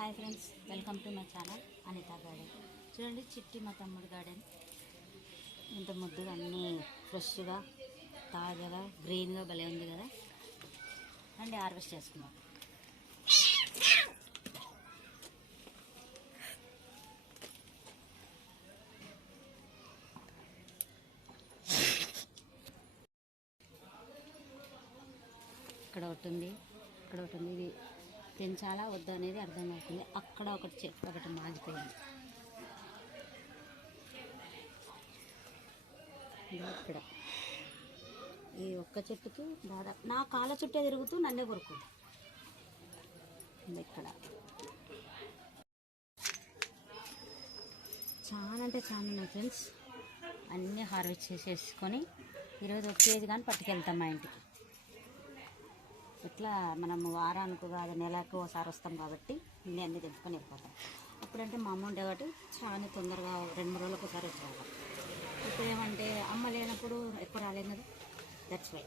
Hi friends, welcome to my channel Anitha garden. చూడండి, చిట్టి మా తమ్ముడు గార్డెన్ ఇంత ముద్దుగా అన్నీ ఫ్రెష్గా తాజాగా గ్రీన్గా భలే ఉంది కదా. అండి హార్వెస్ట్ చేసుకుందాం. ఇక్కడ ఒకటి ఉంది, ఇక్కడ ఒకటి ఉంది. ఇది పెంచాలా వద్దా అనేది అర్థం అవుతుంది. అక్కడ ఒకటి చెట్టు ఒకటి మాగిపోయింది. ఇక్కడ ఈ ఒక్క చెట్టుకి దాదాపు నా కాళ్ళ చుట్టే తిరుగుతూ నన్నే కొరుకుంది. ఇక్కడ చాలా అంటే చాలా ఉన్నాయి ఫ్రెండ్స్. అన్నీ హార్వెస్ట్ చేసేసుకొని ఈరోజు ఒక కేజీ కానీ పట్టుకెళ్తాం మా ఇంటికి. ఇట్లా మనము వారానికి కాదు నెలకు ఒకసారి వస్తాం కాబట్టి ఇన్ని అన్నీ తెచ్చుకొని వెళ్ళిపోతాం. అప్పుడంటే మా అమ్మ ఉండే కాబట్టి చాలా తొందరగా 2-3 రోజులకు ఒకసారి వచ్చేవాళ్ళం. ఇప్పుడు ఏమంటే అమ్మ లేనప్పుడు ఎక్కువ రాలేదు కదా, దట్స్ వై.